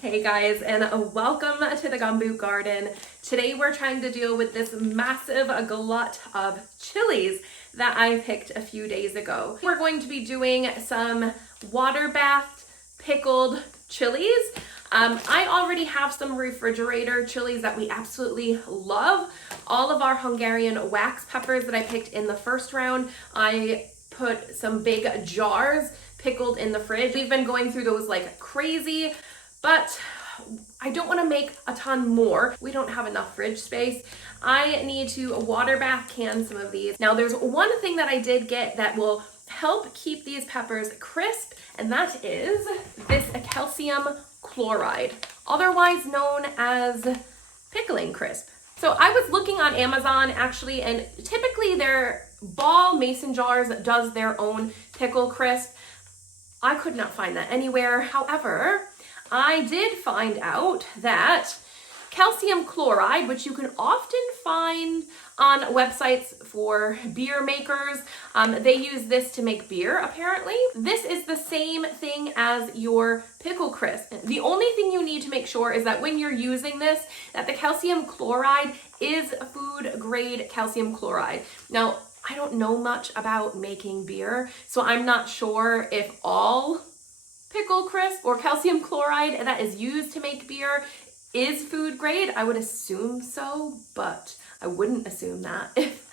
Hey guys, and welcome to the Gumboot garden. Today we're trying to deal with this massive glut of chilies that I picked a few days ago. We're going to be doing some water bathed pickled chilies. I already have some refrigerator chilies that we absolutely love. All of our Hungarian wax peppers that I picked in the first round, I put some big jars pickled in the fridge. We've been going through those like crazy. But I don't want to make a ton more. We don't have enough fridge space. I need to water bath can some of these. Now there's one thing that I did get that will help keep these peppers crisp, and that is this calcium chloride, otherwise known as pickling crisp. So I was looking on Amazon actually, and typically their Ball mason jars does their own pickle crisp. I could not find that anywhere. However, I did find out that calcium chloride, which you can often find on websites for beer makers, they use this to make beer apparently. This is the same thing as your pickle crisp. The only thing you need to make sure is that when you're using this, that the calcium chloride is food grade calcium chloride. Now, I don't know much about making beer, so I'm not sure if all pickle crisp or calcium chloride that is used to make beer is food grade. I would assume so, but I wouldn't assume that if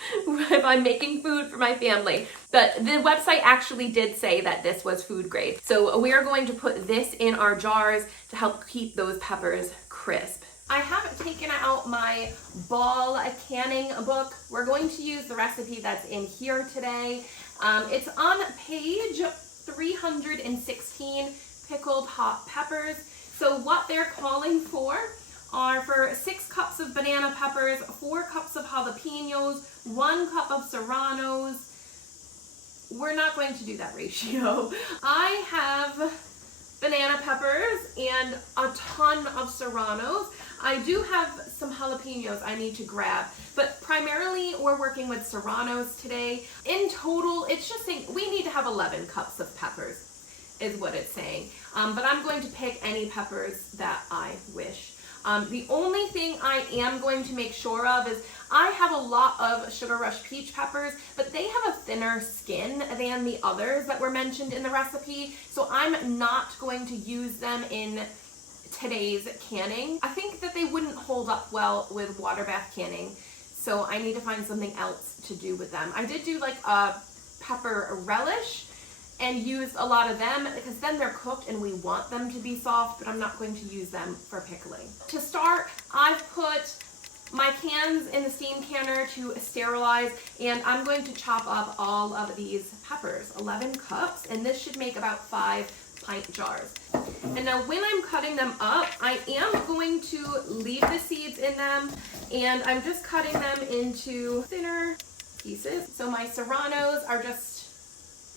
I'm making food for my family. But the website actually did say that this was food grade. So we are going to put this in our jars to help keep those peppers crisp. I have taken out my Ball canning book. We're going to use the recipe that's in here today. It's on page 316, pickled hot peppers. So what they're calling for are for 6 cups of banana peppers, 4 cups of jalapenos, 1 cup of serranos. We're not going to do that ratio. I have banana peppers and a ton of serranos. I do have some jalapenos I need to grab, but primarily we're working with serranos today. In total, it's just saying we need to have 11 cups of peppers is what it's saying. But I'm going to pick any peppers that I wish. The only thing I am going to make sure of is I have a lot of Sugar Rush peach peppers, but they have a thinner skin than the others that were mentioned in the recipe. So I'm not going to use them in today's canning. I think that they wouldn't hold up well with water bath canning. So I need to find something else to do with them. I did do like a pepper relish and use a lot of them because then they're cooked and we want them to be soft, but I'm not going to use them for pickling. To start, I've put my cans in the steam canner to sterilize, and I'm going to chop up all of these peppers, 11 cups, and this should make about 5 pint jars. And now when I'm cutting them up, I am going to leave the seeds in them, and I'm just cutting them into thinner pieces. So my serranos are just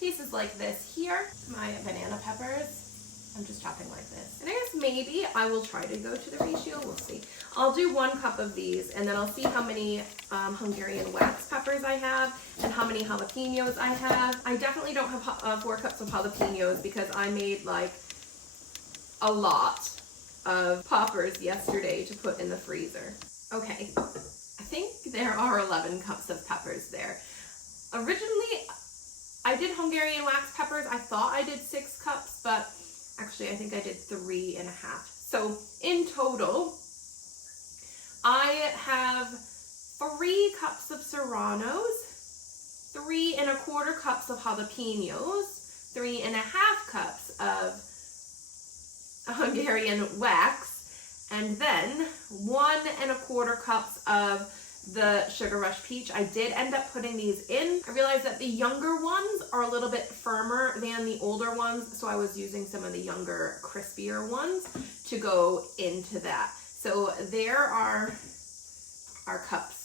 pieces like this here. My banana peppers, I'm just chopping like this. And I guess maybe I will try to go to the ratio, we'll see. I'll do 1 cup of these, and then I'll see how many Hungarian wax peppers I have and how many jalapenos I have. I definitely don't have 4 cups of jalapenos because I made like a lot of poppers yesterday to put in the freezer. Okay, I think there are 11 cups of peppers there. Originally, I did Hungarian wax peppers. I thought I did 6 cups, but actually I think I did 3.5. So in total, I have 3 cups of serranos, 3.25 cups of jalapenos, 3.5 cups of Hungarian wax, and then 1.25 cups of the Sugar Rush peach. I did end up putting these in. I realized that the younger ones are a little bit firmer than the older ones, so I was using some of the younger, crispier ones to go into that. So there are our cups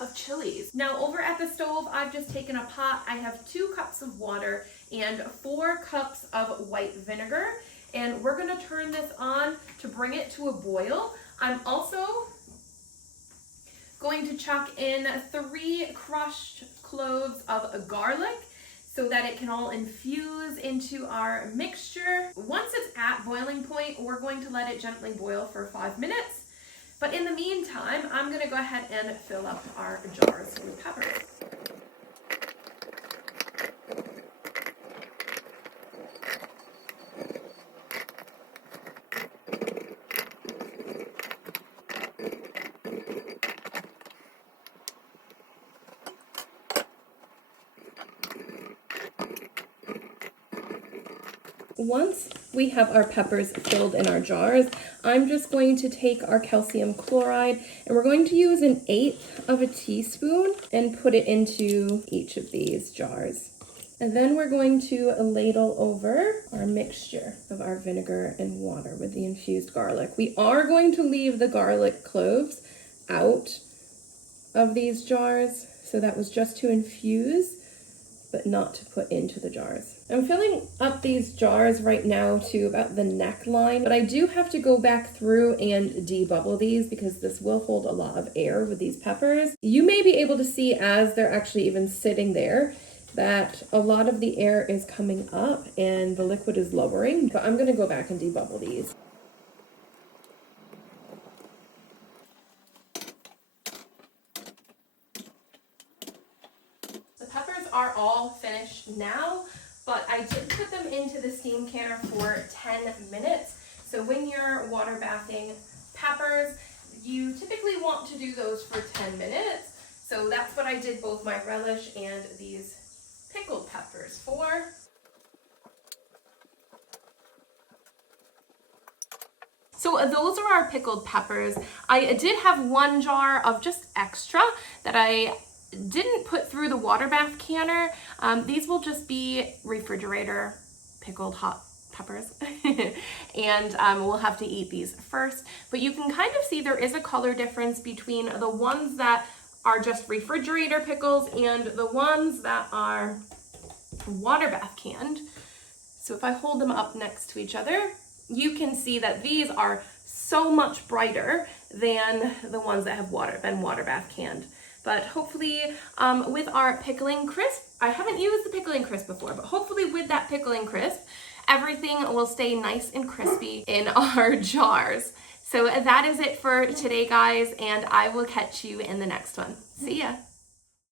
of chilies. Now over at the stove, I've just taken a pot. I have 2 cups of water and 4 cups of white vinegar, and we're gonna turn this on to bring it to a boil. I'm also going to chuck in 3 crushed cloves of garlic, so that it can all infuse into our mixture. Once it's at boiling point, we're going to let it gently boil for 5 minutes. But in the meantime, I'm gonna go ahead and fill up our jars with peppers. Once we have our peppers filled in our jars, I'm just going to take our calcium chloride and we're going to use 1/8 of a teaspoon and put it into each of these jars. And then we're going to ladle over our mixture of our vinegar and water with the infused garlic. We are going to leave the garlic cloves out of these jars, so that was just to infuse, but not to put into the jars. I'm filling up these jars right now to about the neckline, but I do have to go back through and debubble these because this will hold a lot of air with these peppers. You may be able to see as they're actually even sitting there that a lot of the air is coming up and the liquid is lowering, but I'm gonna go back and debubble these. Are all finished now, but I did put them into the steam canner for 10 minutes. So when you're water bathing peppers, you typically want to do those for 10 minutes. So that's what I did both my relish and these pickled peppers for. So those are our pickled peppers. I did have one jar of just extra that I didn't put through the water bath canner. These will just be refrigerator pickled hot peppers. And we'll have to eat these first. But you can kind of see there is a color difference between the ones that are just refrigerator pickles and the ones that are water bath canned. So if I hold them up next to each other, you can see that these are so much brighter than the ones that have been water bath canned. But hopefully with our pickling crisp, I haven't used the pickling crisp before, but hopefully with that pickling crisp, everything will stay nice and crispy in our jars. So that is it for today, guys, and I will catch you in the next one. See ya.